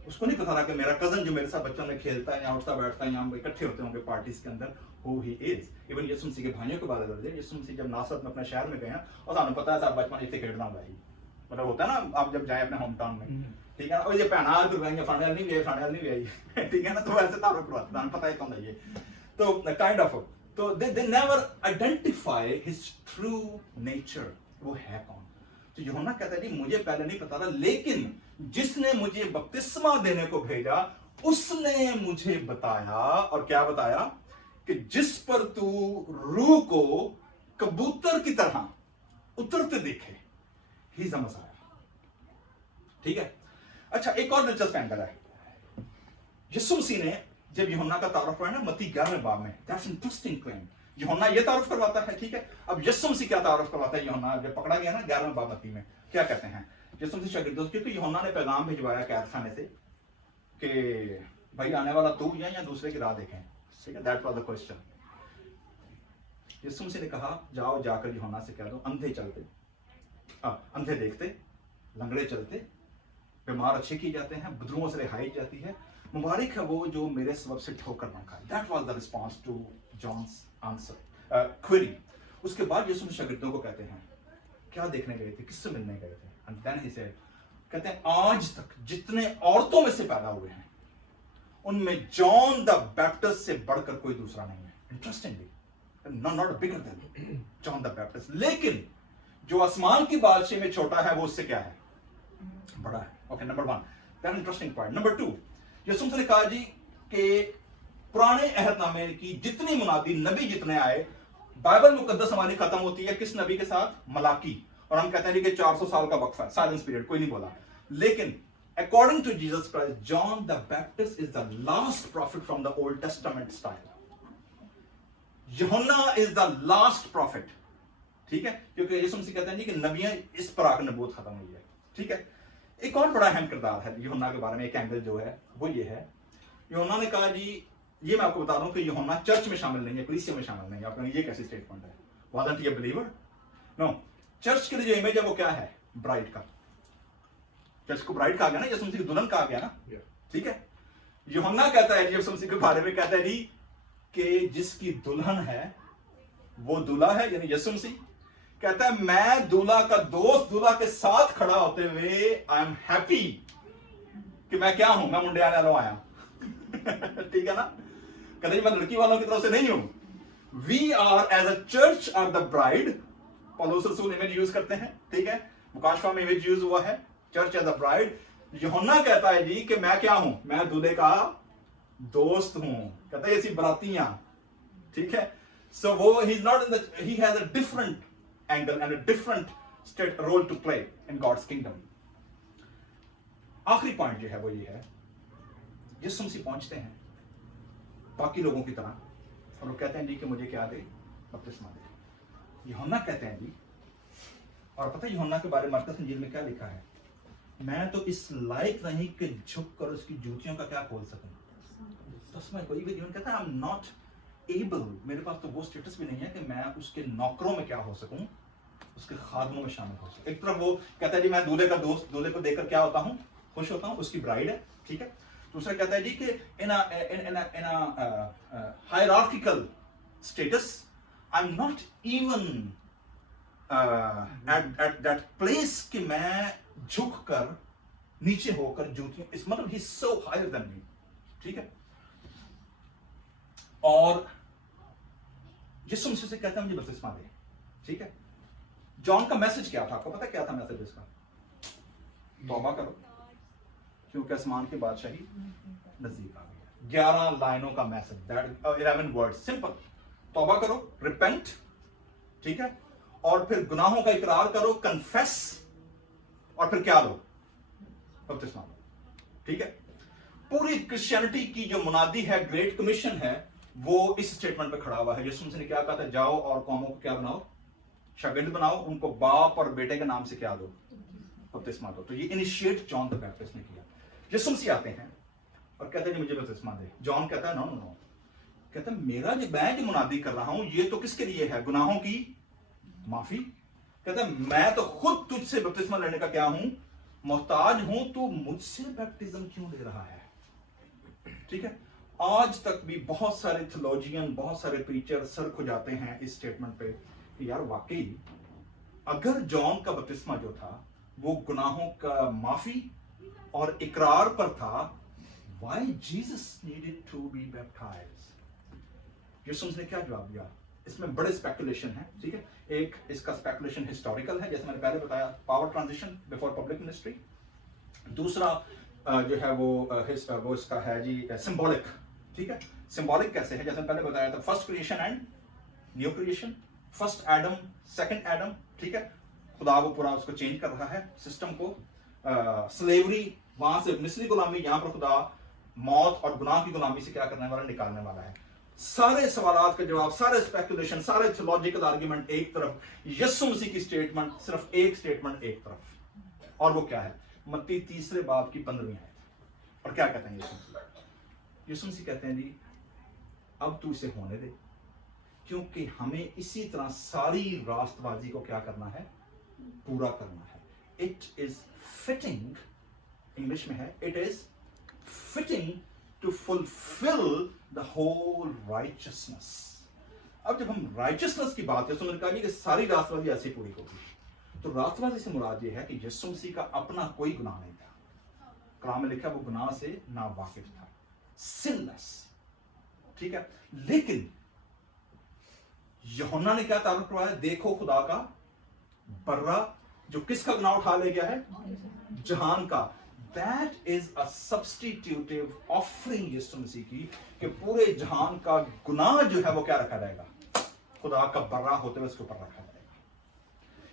اس کو نہیں پتا تھا کہ میرا کزن جو میرے ساتھ بچوں میں کھیلتا ہے یا اٹھتا بیٹھتا ہے یا ہم اکٹھے ہوتے ہوں گے پارٹیز کے اندر، who he is. ایون یسوع مسیح کے بھائیوں کے بارے میں یسوع مسیح جب ناصرت میں اپنے شہر میں گئے ہیں اور ہمیں پتا ہے صاحب بچپن اتنے کھیلنا ہوگا ہی، مطلب ہوتا ہے نا آپ جب جائیں اپنے ہوم ٹاؤن میں، ٹھیک ہے نا، اور یہ پہنا تو گئے فنڈل نہیں گئے فنڈل نہیں گئی، ٹھیک ہے نا، تو ایسے تعارف کرواتے ہیں، ہمیں پتا ہے کون ہے یہ. تو کائنڈ آف تو they never identify his true nature، وہ ہے کون. تو یوحنا کہتا ہے جی مجھے پہلے نہیں پتا تھا، لیکن جس نے مجھے بپتسمہ دینے کو بھیجا اس نے مجھے بتایا. اور کیا بتایا؟ کہ جس پر تو روح کو کبوتر کی طرح اترتے دیکھے ہی سمجھ آیا. ٹھیک ہے. اچھا ایک اور دلچسپ اینگل ہے. یسوع مسیح نے جب یوحنا کا تعارف کروایا نا متی 11 باب میں، that's interesting claim. یوحنا یہ تعارف کرواتا ہے. ٹھیک ہے. اب یسوع مسیح کیا تعارف کرواتا ہے یوحنا جب پکڑا گیا نا 11 باب متی میں، کیا کہتے ہیں یسوع مسیح شاگردوں، کیونکہ یوحنا نے پیغام بھجوایا قید خانے سے کہ بھائی آنے والا تو یا دوسرے کی راہ دیکھیں. ٹھیک ہے. That was the question. یسوع مسیح نے کہا جاؤ جا کر یوحنا سے کہہ دو اندھے چلتے، اندھے دیکھتے، لنگڑے چلتے، بیمار اچھے کیے جاتے ہیں، بدروؤں سے رہائی جاتی ہے، مبارک ہے وہ جو میرے سبب سے ٹھوکر نہ کھائے. That was the response to John's answer query. اس کے بعد یسوع شاگردوں کو کہتے ہیں کیا دیکھنے گئے تھے، کس سے ملنے گئے تھے. and then he said کہتے ہیں آج تک جتنے عورتوں میں سے پیدا ہوئے ہیں ان میں جان دا بیپٹسٹ سے بڑھ کر کوئی دوسرا نہیں ہے. Interestingly not bigger than John the Baptist. لیکن جو آسمان کی بادشاہی میں چھوٹا ہے وہ اس سے کیا ہے، بڑا ہے. Okay number 1 that interesting point. Number 2 یسوع نے کہا جی کہ پرانے عہد نامے کی جتنی منادی نبی جتنے آئے، بائبل مقدس ہماری ختم ہوتی ہے کس نبی کے ساتھ؟ ملاکی. اور ہم کہتے ہیں کہ 400 سال کا وقفہ ہے، سائلنس پیریڈ، کوئی نہیں بولا. لیکن according to Jesus Christ, John the Baptist is the last prophet from the Old Testament style. Yuhanna is the last prophet. ٹھیک ہے. کیونکہ یسوع مسیح کہتے ہیں جی کہ نبیاں اس پر آ کر نبوت ختم ہوئی ہے. ٹھیک ہے. ایک اور بڑا اہم کردار ہے یوحنا کے بارے میں، ایک اینگل جو ہے وہ یہ ہے यूहन्ना ने कहा जी, ये मैं आपको बता रहा हूं कि यूहन्ना चर्च में शामिल नहीं है, कलीसिया में शामिल नहीं है। आप कहेंगे ये कैसी स्टेटमेंट है? Wasn't he a believer? No, church के लिए जो इमेज है वो क्या है? ब्राइड का। चर्च को ब्राइड कहा गया ना, यीशु मसीह की दुल्हन कहा गया ना, ठीक है। यूहन्ना कहता है यीशु मसीह के बारे में, कहता है जी कि जिसकी दुल्हन है वो दूल्हा है, यानी यीशु मसीह। कहता है मैं दूल्हा का दोस्त, दूल्हा के साथ खड़ा होते हुए आई एम हैप्पी कि मैं क्या हूं, मैं मुंडे आने वाला आया ठीक है ना। कहते मैं लड़की वालों की तरफ से नहीं हूं। We are as a church are the bride. पौलुस रसूल इमेज यूज करते हैं, ठीक है, मुकाशवा में इमेज यूज हुआ है, चर्च एज अ ब्राइड। यूहन्ना कहता है जी कि मैं क्या हूं, मैं दूल्हे का दोस्त हूं। कहता है ऐसी बरातियां, ठीक है। सो वो he is not in the, he has a different angle and a different state role to play in God's kingdom. आखिरी पॉइंट जो है वो ये है, यीशु मसीह पहुंचते हैं बाकी लोगों की तरह और लोग कहते हैं जी कि मुझे क्या दे, बपतिस्मा दे। यूहन्ना कहते हैं जी, और पता है यूहन्ना के बारे में मरकुस इंजील में क्या लिखा है? मैं तो इस लायक नहीं कि झुक कर उसकी जूतियों का क्या खोल सकूं। तस्मा कोई भी जीवन कहता है आई एम नॉट एबल, मेरे पास तो वो स्टेटस भी नहीं है कि मैं उसके नौकरों में क्या हो सकूं, उसके खादमों में शामिल हो सकूं। एक तरफ वो कहता है जी मैं दूल्हे का दोस्त, दूल्हे को देखकर क्या होता हूं, खुश होता हूं, उसकी ब्राइड है, ठीक है। दूसरा कहता है जी कि in hierarchical status I am not even at that place कि मैं झुक कर नीचे होकर जूतियों, इस मतलब ही सो हायर देन मी, ठीक है। और यीशु मसीह से कहता है मुझे बपतिस्मा दे, ठीक है। जॉन का मैसेज क्या था? आपको पता क्या था मैसेज इसका? तौबा करो क्योंकि आसमान की बादशाही नजदीक आ गई। 11 लाइनों का मैसेज, दैट 11 वर्ड्स, सिंपल। तौबा करो, रिपेंट, ठीक है, और फिर गुनाहों का इकरार करो, कन्फेस, और फिर क्या लो, बपतिस्मा लो, ठीक है। पूरी क्रिश्चियनिटी की जो मुनादी है, ग्रेट कमीशन है, वो इस स्टेटमेंट पे खड़ा हुआ है। यीशु मसीह ने क्या कहा था? जाओ और कौमों को क्या बनाओ, शागिर्द बनाओ, उनको बाप और बेटे के नाम से क्या दो, बपतिस्मा दो। तो ये इनिशिएट जॉन द बैप्टिस्ट ने किया। यीशु मसीह आते हैं और कहते हैं मुझे बपतिस्मा दे। जॉन कहता है नो नो नो, कहता है मेरा जो मैं जो मुनादी कर रहा हूं ये तो किसके लिए है? गुनाहों की माफी। कहता है मैं तो खुद तुझसे बपतिस्मा लेने का क्या हूं, मोहताज हूं, तो मुझसे बैप्टिज्म क्यों ले रहा है, ठीक है। आज तक भी बहुत सारे थियोलॉजियन, बहुत सारे प्रीचर सर खुजाते हैं इस स्टेटमेंट पे कि यार वाकई अगर जॉन का बपतिस्मा जो था वो गुनाहों का माफी और इकरार पर था, why Jesus needed to be baptized? यीशु ने क्या जवाब दिया? इसमें बड़े स्पेकुलेशन है, ठीक है। एक इसका स्पेकुलेशन हिस्टोरिकल है, जैसे मैंने पहले बताया, power transition before public ministry. दूसरा जो है वो इसका है जी सिंबॉलिक, ठीक है। सिंबॉलिक कैसे है? जैसे पहले बताया था, first creation and new creation, first Adam second Adam, ठीक है। खुदा वो पूरा उसको चेंज कर रहा है सिस्टम को, स्लेवरी वहां से मिस्री गुलामी, यहां पर खुदा मौत और गुनाह की गुलामी से क्या करने वाला, निकालने वाला है। सारे सवालात के जवाब, सारे स्पेकुलेशन, सारे थियोलॉजिकल आर्गुमेंट एक तरफ, यीशु मसीह की स्टेटमेंट सिर्फ एक स्टेटमेंट एक तरफ, और वो क्या है? मत्ती 3 बाब की 15वीं आयत। और क्या कहते हैं यीशु मसीह? यीशु मसीह कहते हैं जी अब तू इसे होने दे, क्योंकि हमें इसी तरह सारी रास्तबाजी को क्या करना है, पूरा करना है। इट इज फिटिंग, इंग्लिश में है, it is fitting to fulfil the whole righteousness. अब जब हम राइचियसनेस की बात है तो मैंने कहा कि सारी रास्तबाजी ऐसी पूरी होगी। तो रास्तबाजी से मुराद ये है कि यीशु मसीह का अपना कोई गुनाह नहीं था, कलाम में लिखा वो गुनाह से ना वाकिफ था, सिनलेस, ठीक है। लेकिन यूहन्ना ने क्या तारुफ करवाया? देखो खुदा का बर्रा जो किसका गुनाह उठा ले गया है, जहान का। दैट इज अ सब्स्टिट्यूटिव ऑफरिंग यीशु मसीह की, कि पूरे जहान का गुनाह जो है वो क्या रखा जाएगा, खुदा का बर्रा होते हुए उसके ऊपर रखा जाएगा।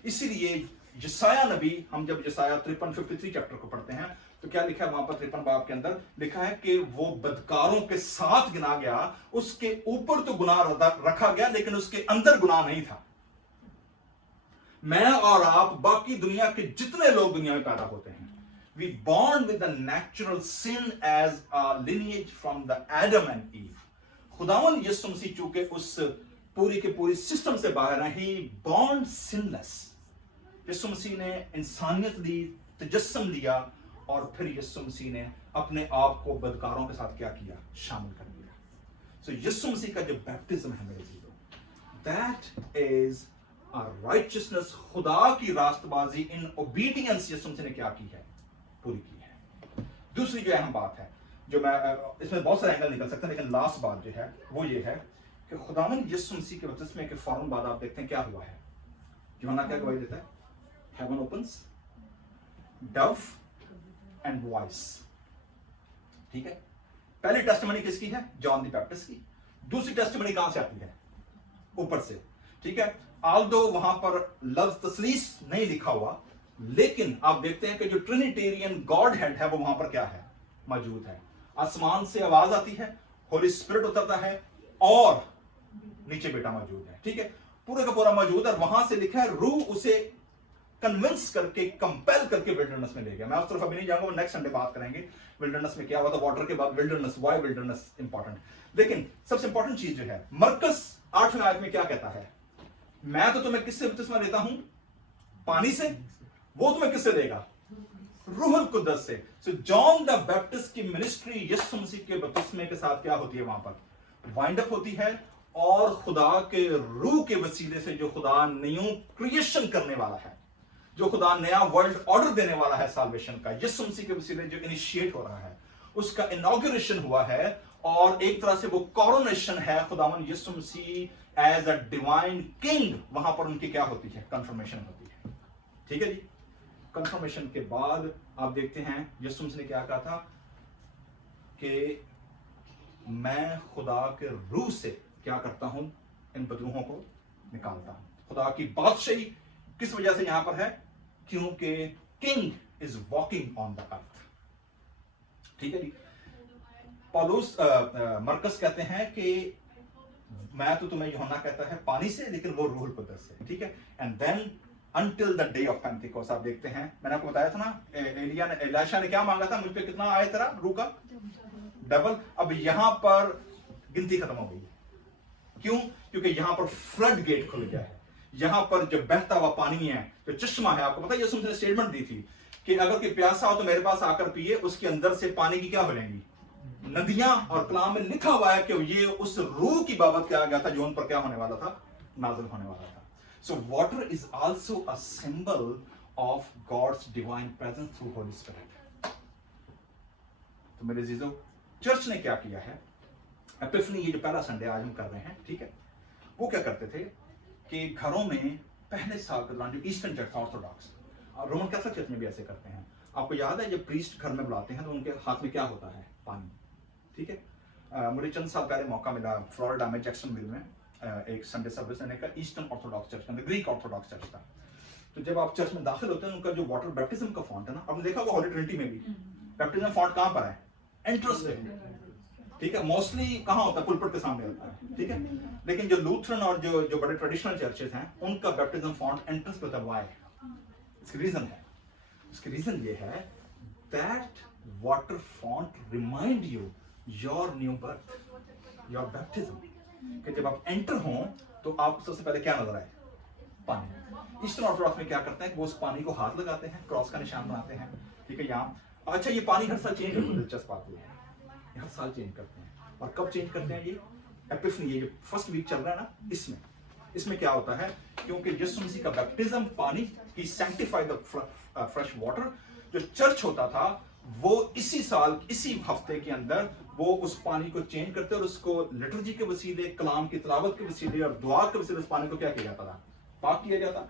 इसीलिए यशायाह नबी, हम जब यशायाह 53 चैप्टर को पढ़ते हैं तो क्या लिखा है वहां पर 53 बाब के अंदर लिखा है कि वो बदकारों के साथ गिना गया, उसके ऊपर तो गुनाह रखा गया लेकिन उसके अंदर गुनाह नहीं था। मैं और आप, बाकी दुनिया के जितने लोग दुनिया में पैदा होते हैं, we born with the natural sin as a lineage from the Adam and Eve. खुदावन यीशु मसीह चूंकि उस पूरी के पूरी सिस्टम से बाहर है, he born sinless. यीशु मसीह ने इंसानियत ली, तजस्सुम लिया, और फिर यीशु मसीह ने अपने आप को बदकारों के साथ क्या किया, शामिल कर दिया. So यीशु मसीह का जो बैप्टिज्म है मेरे zero, that is a righteousness, खुदा की रास्तबाजी in obedience यीशु मसीह ने क्या की है, पूरी की है. दूसरी जो अहम बात है, जो मैं इसमें बहुत सारे एंगल निकल सकते हैं, लेकिन लास्ट बात जो है वो ये है कि खुदावन यीशु मसीह के बपतिस्मे के फौरन बाद आप देखते हैं क्या हुआ है. यूहन्ना क्या गवाही देता है? Heaven opens, dove and voice. ठीक है, पहली टेस्टिमनी किसकी है? जॉन द बैप्टिस्ट की. दूसरी टेस्टिमनी कहां से आती है? ऊपर से. ठीक है, आल्दो वहां पर लफ्ज तस्लीस नहीं लिखा हुआ, लेकिन आप देखते हैं कि जो ट्रिनिटेरियन गॉड हेड है वो वहां पर क्या है, मौजूद है. आसमान से आवाज आती है, होली स्पिरिट उतरता है, और नीचे बेटा मौजूद है. ठीक है, पूरे का पूरा मौजूद है. वहां से लिखा है रूह उसे कन्विंस करके, कंपेल करके विल्डरनेस में ले गया. मैं उस तरफ अभी नहीं जाऊंगा, नेक्स्ट संडे बात करेंगे विल्डरनेस में क्या हुआ था. वाटर के बाद विल्डरनेस, व्हाई विल्डरनेस इंपॉर्टेंट. लेकिन सबसे इंपॉर्टेंट चीज जो है, मरकस 8वें आयत में क्या कहता है? मैं तो तुम्हें किससे बपतिस्मा लेता हूं? पानी से. वो तुम्हें किससे देगा? रूहुल कुद्दस से. सो जॉन द बैप्टिस्ट की मिनिस्ट्री यीशु मसीह के बपतिस्मे के साथ क्या होती है? वहां पर वाइंड अप होती है, और खुदा के रूह के वसीले से जो खुदा न्यू क्रिएशन करने वाला है, जो खुदा नया वर्ल्ड ऑर्डर देने वाला है साल्वेशन का, यीशु मसीह के वसीले जो इनिशिएट हो रहा है, उसका इनॉग्रेशन हुआ है. और एक तरह से वो कॉरोनेशन है. खुदावन यीशु मसीह एज अ डिवाइन किंग, वहां पर उनकी क्या होती है? कंफर्मेशन होती है. ठीक है जी. कंफर्मेशन के बाद आप देखते हैं यीशु मसीह ने क्या कहा था कि मैं खुदा के रूह से क्या करता हूं? इन बदरूहों को निकालता हूं. खुदा की बादशाही किस वजह से यहां पर है? क्योंकि king is walking on the earth. ठीक है जी. पौलुस मरकस कहते हैं कि मैं तो तुम्हें यूहन्ना कहता है पानी से, लेकिन वो रूहुल कुद्दस से. ठीक है. And then until the day of Pentecost आप देखते हैं, मैंने आपको बताया था ना, एलिशा ने क्या मांगा था? मुझ पे कितना आया तेरा रूह का? डबल. अब यहां पर गिनती खत्म हो गई. क्यों? क्योंकि यहां पर फ्लड गेट खुल गया है. यहां पर जो बहता हुआ पानी है, जो चश्मा है, आपको पता है यीशु मसीह ने स्टेटमेंट दी थी कि अगर कोई प्यासा हो तो मेरे पास आकर पिए. उसके अंदर से पानी की क्या बनेंगी? नदियां. और कलाम में लिखा हुआ है कि ये उस रूह की बाबत कहा गया था जो उन पर क्या होने वाला था? नाज़िल होने वाला था. So water is also a symbol of God's divine presence through Holy Spirit. तो मेरे जीजो, चर्च ने क्या किया है? एपिफनी, ये जो पहला संडे आज हम कर रहे हैं, ठीक है, वो क्या करते थे कि घरों में पहले साल के दौरान जो eastern church Orthodox, Roman Catholic church में भी ऐसे करते हैं. आपको याद है जब प्रीस्ट घर में बुलाते हैं तो उनके हाथ में क्या होता है? पानी. ठीक है. मुझे चंद साल पहले मौका मिला फ्लोरिडा में, जैक्सनविल में, एक संडे सर्विस देने का. ईस्टर्न ऑर्थोडॉक्स चर्च का, ग्रीक ऑर्थोडॉक्स चर्च का. तो जब आप चर्च में दाखिल होते हैं, उनका जो वाटर बैप्टिज्म का फॉन्ट है ना, आपने देखा होगा हॉली ट्रिनिटी में भी बैप्टिज्म फॉन्ट कहां पर है? एंट्रेंस पे. ठीक है. मोस्टली कहां होता है? पुलपिट के सामने होता है. ठीक है. लेकिन जो लूथरन और जो बड़े ट्रेडिशनल चर्चेस हैं, उनका बैप्टिज्म फॉन्ट एंट्रेंस पे होता है. व्हाई? इसकी रीजन है. इसकी रीजन ये है that water font remind you your new birth, your baptism. कि जब आप एंटर हो तो आपको सबसे पहले क्या नजर आए? पानी. ईस्टर्न ऑर्थोडॉक्स में क्या करते हैं? वो उस पानी को हाथ लगाते हैं, क्रॉस का निशान बनाते हैं. ठीक है. यहाँ अच्छा, ये पानी हर साल चेंज होता है. दिलचस्प बात है, हर साल चेंज करते हैं. और कब चेंज करते हैं? ये एपिफनी, ये जो फर्स्ट वीक चल रहा है ना, इसमें क्या होता है? क्योंकि यीशु मसीह का बैप्टिज्म पानी, ही सैंक्टिफाइड द फ्रेश वाटर. जो चर्च होता था वो इसी साल, इसी हफ्ते के अंदर वो उस पानी को चेंज करते और उसको लिटर्जी के वसीले, कलाम की तिलावत के वसीले और दुआ के वसीले उस पानी को क्या किया जाता था? पाक किया जाता.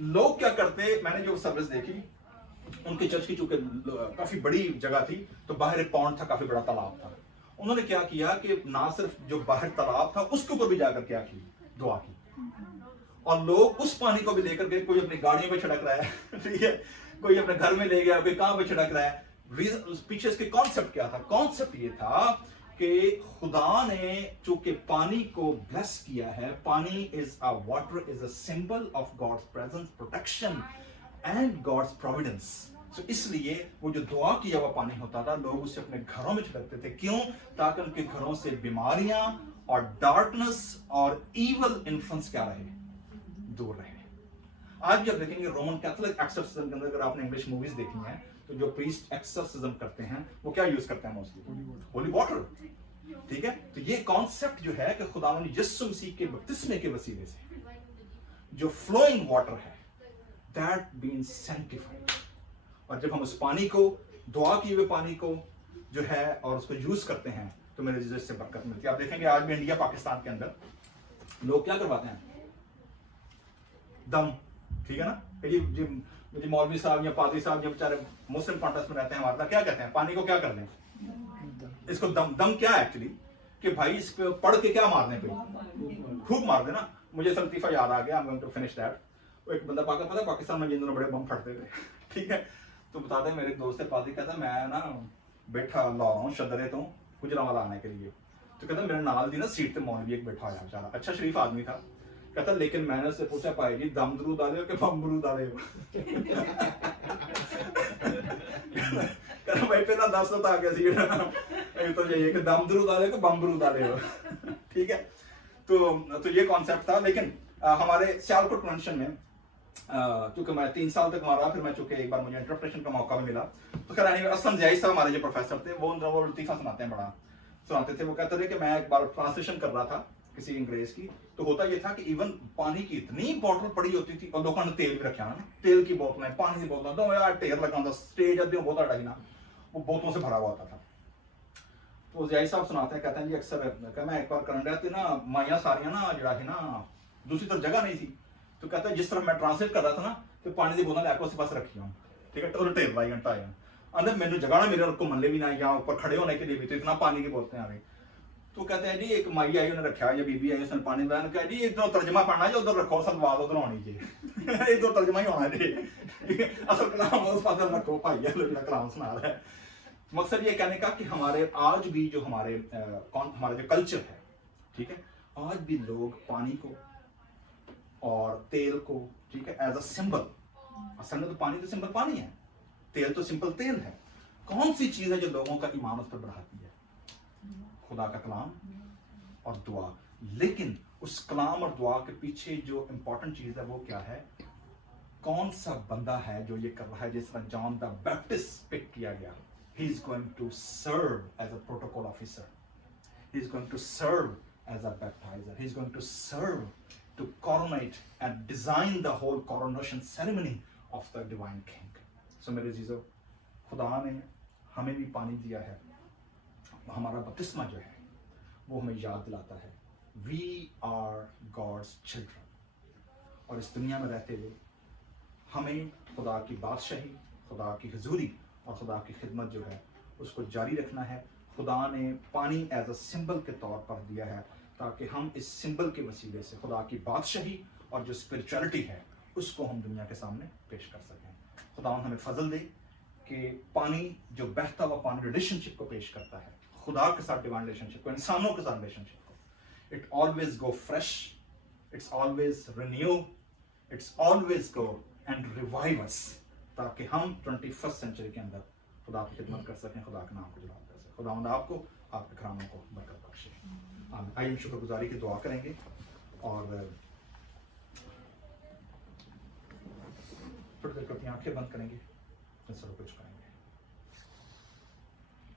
लोग क्या करते, मैंने जो सर्विस देखी, उनके चर्च की चूंकि काफी बड़ी जगह थी, तो बाहर एक पॉन्ड था, काफी बड़ा तालाब था. उन्होंने क्या किया कि ना सिर्फ जो बाहर तालाब था उसके ऊपर भी जाकर क्या की? दुआ की. और लोग उस पानी को भी लेकर गए. कोई अपनी गाड़ियों में छिड़क रहा है, ठीक है, कोई अपने घर में ले गया, कोई कहां पे छिड़क रहा है. पीछे इसके कॉन्सेप्ट क्या था? कॉन्सेप्ट ये था कि खुदा ने चूंकि पानी को ब्लेस किया है, पानी is a water is a symbol of God's presence, protection and God's providence. So اس لیے وہ جو دعا کیا ہوا پانی ہوتا تھا لوگ اسے اپنے گھروں میں چھڑکتے تھے. کیوں؟ تاکہ ان کے گھروں سے بیماریاں اور ڈارکنس اور ایول انفلوئنس کیا رہے؟ دور رہے. آج بھی آپ دیکھیں گے رومن کیتھولک ایکسرسزم کے اندر اگر آپ نے انگلش موویز دیکھی ہیں تو جو پریسٹ ایکسرسزم کرتے ہیں وہ کیا یوز کرتے ہیں موسٹلی؟ ہولی واٹر. ٹھیک ہے. تو یہ کانسیپٹ جو ہے کہ خدا نے یسوع مسیح کے بپتسمے کے وسیلے سے جو فلوئنگ واٹر ہے دیٹ بین سینکٹیفائڈ. اور جب ہم اس پانی کو دعا کیے ہوئے پانی کو جو ہے اور اس کو یوز کرتے ہیں تو میرے عزیزوں سے برکت ملتی ہے. آپ دیکھیں گے آج بھی انڈیا پاکستان کے اندر لوگ کیا کرواتے ہیں؟ دم. ٹھیک ہے نا. جی مولوی صاحب یا پادری صاحب جو بیچارے مسلم کانٹیکس میں رہتے ہیں ہمارے کیا کہتے ہیں پانی کو کیا کر دیں؟ اس کو دم کیا ہے ایکچولی کہ بھائی اس پہ پڑھ کے کیا مارنے پہ پھونک مار دے نا. مجھے ایسا لطیفہ یاد آ گیا. I'm going to finish that. ایک بندہ پاکستان میں جن دنوں بڑے بم پھٹتے تھے. ٹھیک ہے. تو بتاتے ہیں میرے دوست پادری کہتا ہے میں نا بیٹھا لا رہا ہوں شدرے تو گجرانوالہ آنے کے لیے. تو کہتا ہے میرے نال دی نا سیٹ پہ مولوی ایک بیٹھا ہوا بیچارہ اچھا شریف آدمی تھا. کہتا لیکن میں نے اس سے پوچھا بھائی جی دم درود ڈالے ہو کہ بم برود ڈالے ہو؟ کہتا بھائی پہلا 10 ہوتا آ گیا سی تو یہ کہ دم درود ڈالے ہو کہ بم برود ڈالے ہو. ٹھیک ہے. تو یہ کانسیپٹ تھا. لیکن ہمارے سیالکوٹ کنونشن میں کیونکہ میں 3 سال تک وہاں رہا پھر میں چونکہ ایک بار مجھے انٹرپریشن کا موقع بھی ملا تو خیر اسلم ضیائی صاحب ہمارے جو پروفیسر تھے وہ لطیفہ سناتے ہیں بڑا سناتے تھے. وہ کہتے تھے کہ میں ایک بار ٹرانسلیشن کر رہا تھا کسی انگریز کی تو ہوتا یہ تھا کہ ایون پانی کی اتنی بوٹل پڑی ہوتی تھی اور لوگوں نے تیل بھی رکھا نا تیل کی بوتلیں پانی کی بوتلیں تو یار ٹیر لگا ہوتا اسٹیج ادھر بہت اڑائی نا وہ بوتلوں سے بھرا ہوا ہوتا تھا. تو ضیائی صاحب سناتے ہیں کہتے ہیں جی اکثر کہ میں ایک بار کرن رہا تھی نا مائیاں ساریاں نا جڑا ہے نا دوسری طرف جگہ نہیں تھی. تو کہتا ہے جس طرح میں ٹرانسلیٹ کر رہا تھا نا تو پانی کی بوتل ایک سے پاس رکھی ہوں. ٹھیک ہے. اور ٹیر لائی گھنٹہ آیا اندر میرے جگہ نہ ملے کو منلے بھی نہ یا اوپر کھڑے ہونے کے لیے بھی تو اتنا پانی کی بوتلیں آ گئی. تو کہتے ہیں جی ایک مائی آئی انہوں نے رکھا یا بی بی آئی اس نے پانی بیان کہا جی ادھر ترجمہ پڑھنا جو ادھر رکھو سلواد ادھر ہونی چاہیے ادھر ترجمہ ہی ہونا چاہیے. اصل کلام اس پاس رکھو بھائی کلام سنا رہا ہے. مقصد یہ کہنے کا کہ ہمارے آج بھی جو ہمارے جو کلچر ہے ٹھیک ہے آج بھی لوگ پانی کو اور تیل کو ٹھیک ہے ایز اے سمبل. اصل میں تو پانی تو سمبل پانی ہے تیل تو سمپل تیل ہے. کون سی چیز ہے جو لوگوں کا ایمان اس پر بڑھاتی ہے؟ خدا کا کلام اور دعا. لیکن اس کلام اور دعا کے پیچھے جو امپورٹنٹ چیز ہے وہ کیا ہے؟ کون سا بندہ ہے جو یہ کر رہا ہے؟ جس طرح جان دا بیپٹسٹ پک کیا گیا. He is going to serve as a protocol officer. He is going to serve as a baptizer. He is going to serve to coronate and design the whole coronation ceremony of the divine king. So میرے عزیزو خدا نے ہمیں بھی پانی دیا ہے. ہمارا بپتسمہ جو ہے وہ ہمیں یاد دلاتا ہے we are God's children. اور اس دنیا میں رہتے ہوئے ہمیں خدا کی بادشاہی خدا کی حضوری اور خدا کی خدمت جو ہے اس کو جاری رکھنا ہے. خدا نے پانی ایز اے سمبل کے طور پر دیا ہے تاکہ ہم اس سمبل کے وسیلے سے خدا کی بادشاہی اور جو اسپرچولیٹی ہے اس کو ہم دنیا کے سامنے پیش کر سکیں. خدا ہمیں فضل دے کہ پانی جو بہتا ہوا پانی ریلیشن شپ کو پیش کرتا ہے خدا کے ساتھ ڈیوائن ریلیشن شپ کو انسانوں کے ساتھ ریلیشن شپ کو it always go fresh it's always renew it's always go and revive اس تاکہ ہم 21st سینچری کے اندر خدا کی خدمت کر سکیں خدا کے نام کو جلال کر سکیں. خداوند آپ کو آپ کے گھرانوں کو برکت بخشے. آئیے ہم شکر گزاری کی دعا کریں گے اور تھوڑی دیر اپنی آنکھیں بند کریں گے سر کو چکائیں گے.